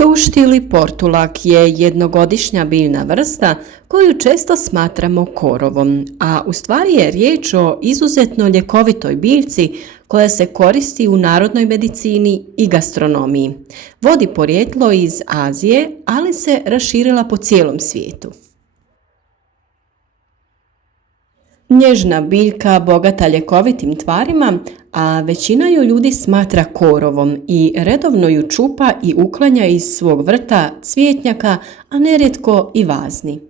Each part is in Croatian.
Tušt ili portulak je jednogodišnja biljna vrsta koju često smatramo korovom, a u stvari je riječ o izuzetno ljekovitoj biljci koja se koristi u narodnoj medicini i gastronomiji. Vodi porijeklo iz Azije, ali se raširila po cijelom svijetu. Nježna biljka bogata ljekovitim tvarima, a većina ju ljudi smatra korovom i redovno ju čupa i uklanja iz svog vrta, cvijetnjaka, a nerijetko i vazni.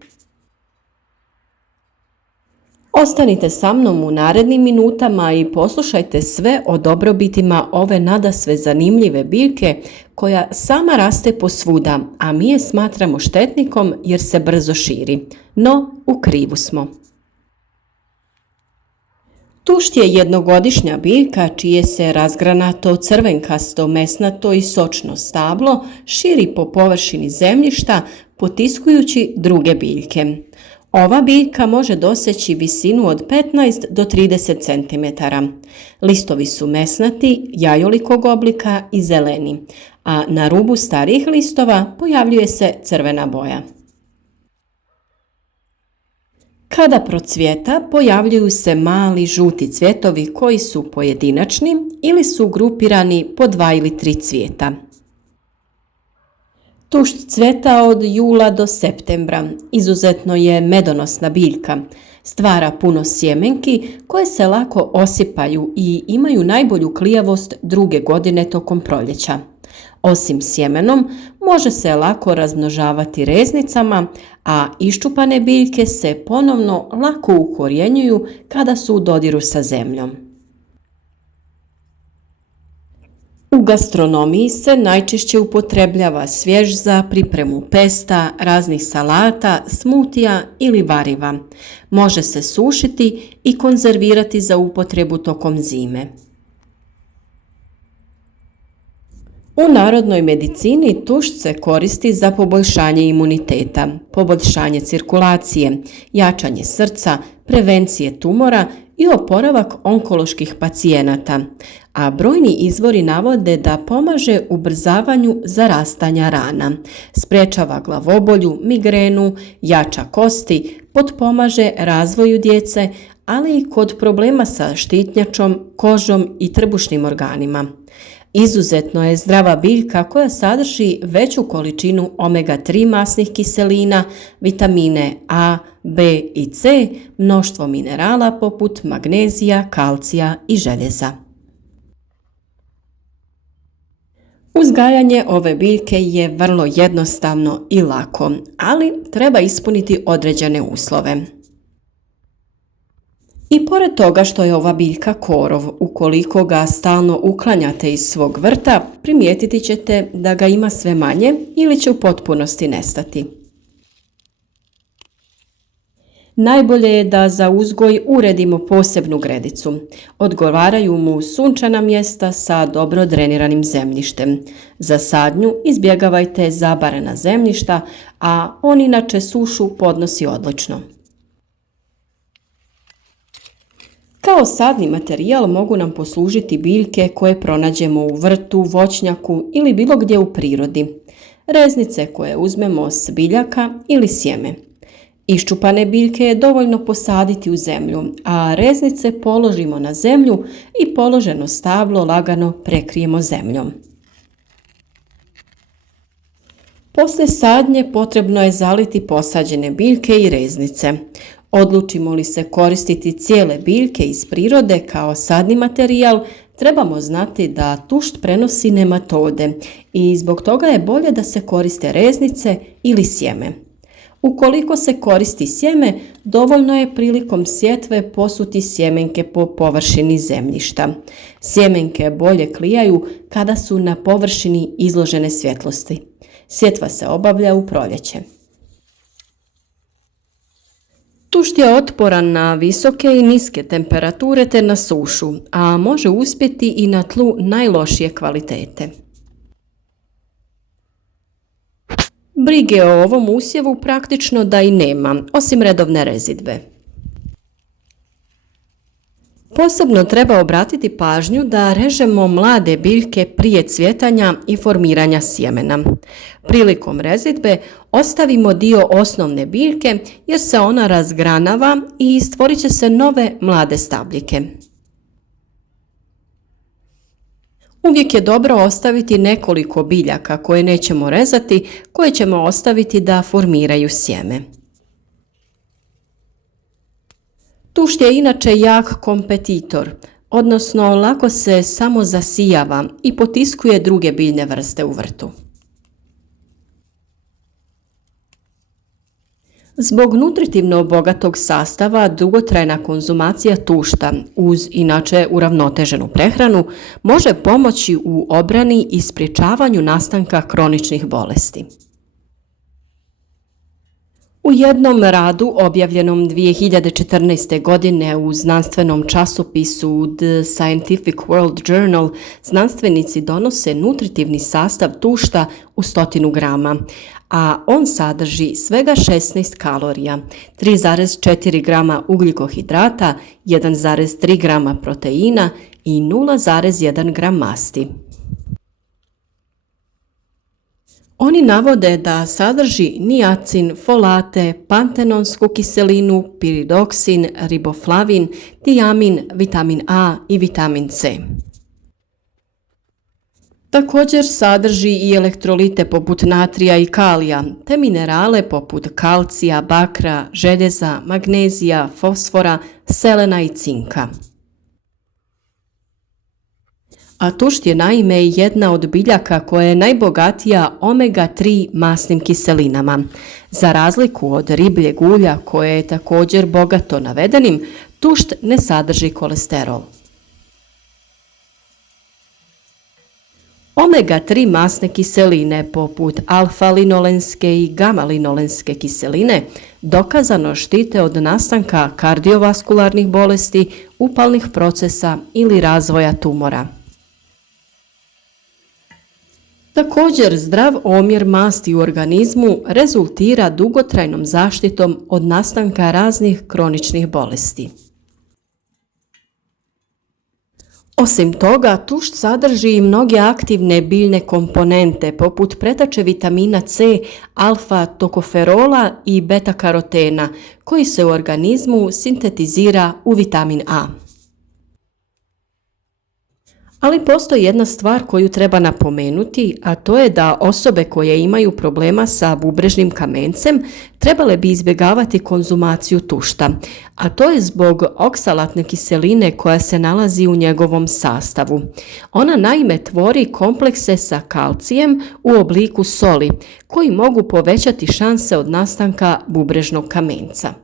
Ostanite sa mnom u narednim minutama i poslušajte sve o dobrobitima ove nadasve zanimljive biljke koja sama raste posvuda, a mi je smatramo štetnikom jer se brzo širi. No, u krivu smo. Tušt je jednogodišnja biljka čije se razgranato, crvenkasto, mesnato i sočno stablo širi po površini zemljišta potiskujući druge biljke. Ova biljka može doseći visinu od 15 do 30 cm. Listovi su mesnati, jajolikog oblika i zeleni, a na rubu starijih listova pojavljuje se crvena boja. Kada procvjeta, pojavljuju se mali žuti cvjetovi koji su pojedinačni ili su grupirani po 2 ili 3 cvjeta. Tušt cvjeta od jula do septembra. Izuzetno je medonosna biljka. Stvara puno sjemenki koje se lako osipaju i imaju najbolju klijavost druge godine tokom proljeća. Osim sjemenom, može se lako razmnožavati reznicama, a iščupane biljke se ponovno lako ukorjenjuju kada su u dodiru sa zemljom. U gastronomiji se najčešće upotrebljava svjež za pripremu pesta, raznih salata, smutija ili variva. Može se sušiti i konzervirati za upotrebu tokom zime. U narodnoj medicini tušt se koristi za poboljšanje imuniteta, poboljšanje cirkulacije, jačanje srca, prevencije tumora i oporavak onkoloških pacijenata, a brojni izvori navode da pomaže ubrzavanju zarastanja rana, sprečava glavobolju, migrenu, jača kosti, potpomaže razvoju djece, ali i kod problema sa štitnjačom, kožom i trbušnim organima. Izuzetno je zdrava biljka koja sadrži veću količinu omega-3 masnih kiselina, vitamine A, B i C, mnoštvo minerala poput magnezija, kalcija i željeza. Uzgajanje ove biljke je vrlo jednostavno i lako, ali treba ispuniti određene uslove. I pored toga što je ova biljka korov, ukoliko ga stalno uklanjate iz svog vrta, primijetiti ćete da ga ima sve manje ili će u potpunosti nestati. Najbolje je da za uzgoj uredimo posebnu gredicu. Odgovaraju mu sunčana mjesta sa dobro dreniranim zemljištem. Za sadnju izbjegavajte zabarena zemljišta, a on inače sušu podnosi odlično. Kao sadni materijal mogu nam poslužiti biljke koje pronađemo u vrtu, voćnjaku ili bilo gdje u prirodi. Reznice koje uzmemo s biljaka ili sjeme. Iščupane biljke je dovoljno posaditi u zemlju, a reznice položimo na zemlju i položeno stablo lagano prekrijemo zemljom. Poslije sadnje potrebno je zaliti posađene biljke i reznice. Odlučimo li se koristiti cijele biljke iz prirode kao sadni materijal, trebamo znati da tušt prenosi nematode i zbog toga je bolje da se koriste reznice ili sjeme. Ukoliko se koristi sjeme, dovoljno je prilikom sjetve posuti sjemenke po površini zemljišta. Sjemenke bolje klijaju kada su na površini izložene svjetlosti. Sjetva se obavlja u proljeće. Tušt je otporan na visoke i niske temperature te na sušu, a može uspjeti i na tlu najlošije kvalitete. Brige o ovom usjevu praktično da i nema, osim redovne rezidbe. Posebno treba obratiti pažnju da režemo mlade biljke prije cvjetanja i formiranja sjemena. Prilikom rezidbe ostavimo dio osnovne biljke jer se ona razgranava i stvorit će se nove mlade stabljike. Uvijek je dobro ostaviti nekoliko biljaka koje nećemo rezati, koje ćemo ostaviti da formiraju sjeme. Tušt je inače jak kompetitor, odnosno lako se samo zasijava i potiskuje druge biljne vrste u vrtu. Zbog nutritivno bogatog sastava, dugotrajna konzumacija tušta uz inače uravnoteženu prehranu može pomoći u obrani i sprječavanju nastanka kroničnih bolesti. U jednom radu objavljenom 2014. godine u znanstvenom časopisu The Scientific World Journal znanstvenici donose nutritivni sastav tušta u 100 grama, a on sadrži svega 16 kalorija, 3,4 grama ugljikohidrata, 1,3 grama proteina i 0,1 gram masti. Oni navode da sadrži niacin, folate, pantenonsku kiselinu, piridoksin, riboflavin, tiamin, vitamin A i vitamin C. Također sadrži i elektrolite poput natrija i kalija, te minerale poput kalcija, bakra, željeza, magnezija, fosfora, selena i cinka. A tušt je naime jedna od biljaka koja je najbogatija omega-3 masnim kiselinama. Za razliku od ribljeg ulja koje je također bogato navedenim, tušt ne sadrži kolesterol. Omega-3 masne kiseline poput alfa-linolenske i gama-linolenske kiseline dokazano štite od nastanka kardiovaskularnih bolesti, upalnih procesa ili razvoja tumora. Također, zdrav omjer masti u organizmu rezultira dugotrajnom zaštitom od nastanka raznih kroničnih bolesti. Osim toga, tušt sadrži i mnoge aktivne biljne komponente poput pretače vitamina C, alfa-tokoferola i beta-karotena koji se u organizmu sintetizira u vitamin A. Ali postoji jedna stvar koju treba napomenuti, a to je da osobe koje imaju problema sa bubrežnim kamencem trebale bi izbjegavati konzumaciju tušta, a to je zbog oksalatne kiseline koja se nalazi u njegovom sastavu. Ona naime tvori komplekse sa kalcijem u obliku soli, koji mogu povećati šanse od nastanka bubrežnog kamenca.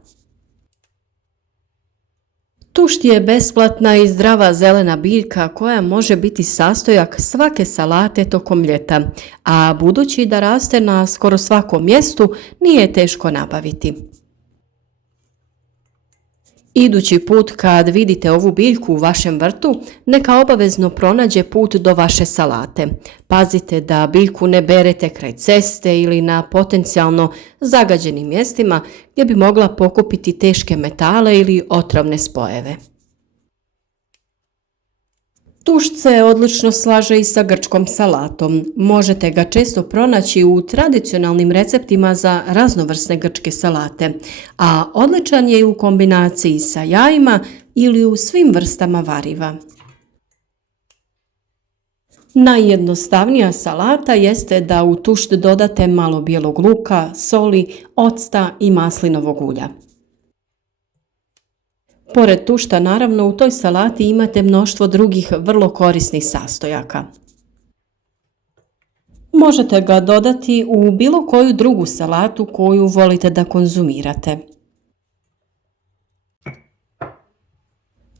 Tušt je besplatna i zdrava zelena biljka koja može biti sastojak svake salate tokom ljeta, a budući da raste na skoro svakom mjestu, nije teško nabaviti. Idući put kad vidite ovu biljku u vašem vrtu, neka obavezno pronađe put do vaše salate. Pazite da biljku ne berete kraj ceste ili na potencijalno zagađenim mjestima gdje bi mogla pokupiti teške metale ili otrovne spojeve. Tušt se odlično slaže i sa grčkom salatom. Možete ga često pronaći u tradicionalnim receptima za raznovrsne grčke salate, a odličan je i u kombinaciji sa jajima ili u svim vrstama variva. Najjednostavnija salata jeste da u tušt dodate malo bijelog luka, soli, octa i maslinovog ulja. Pored tušta, naravno, u toj salati imate mnoštvo drugih vrlo korisnih sastojaka. Možete ga dodati u bilo koju drugu salatu koju volite da konzumirate.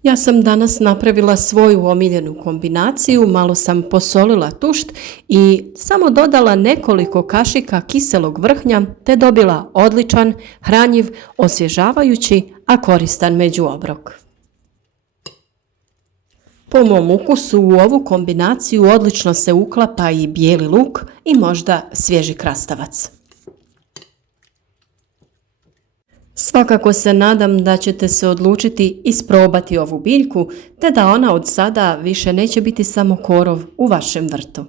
Ja sam danas napravila svoju omiljenu kombinaciju, malo sam posolila tušt i samo dodala nekoliko kašika kiselog vrhnja te dobila odličan, hranjiv, osvježavajući, a koristan međuobrok. Po mom ukusu u ovu kombinaciju odlično se uklapa i bijeli luk i možda svježi krastavac. Svakako se nadam da ćete se odlučiti isprobati ovu biljku, te da ona od sada više neće biti samo korov u vašem vrtu.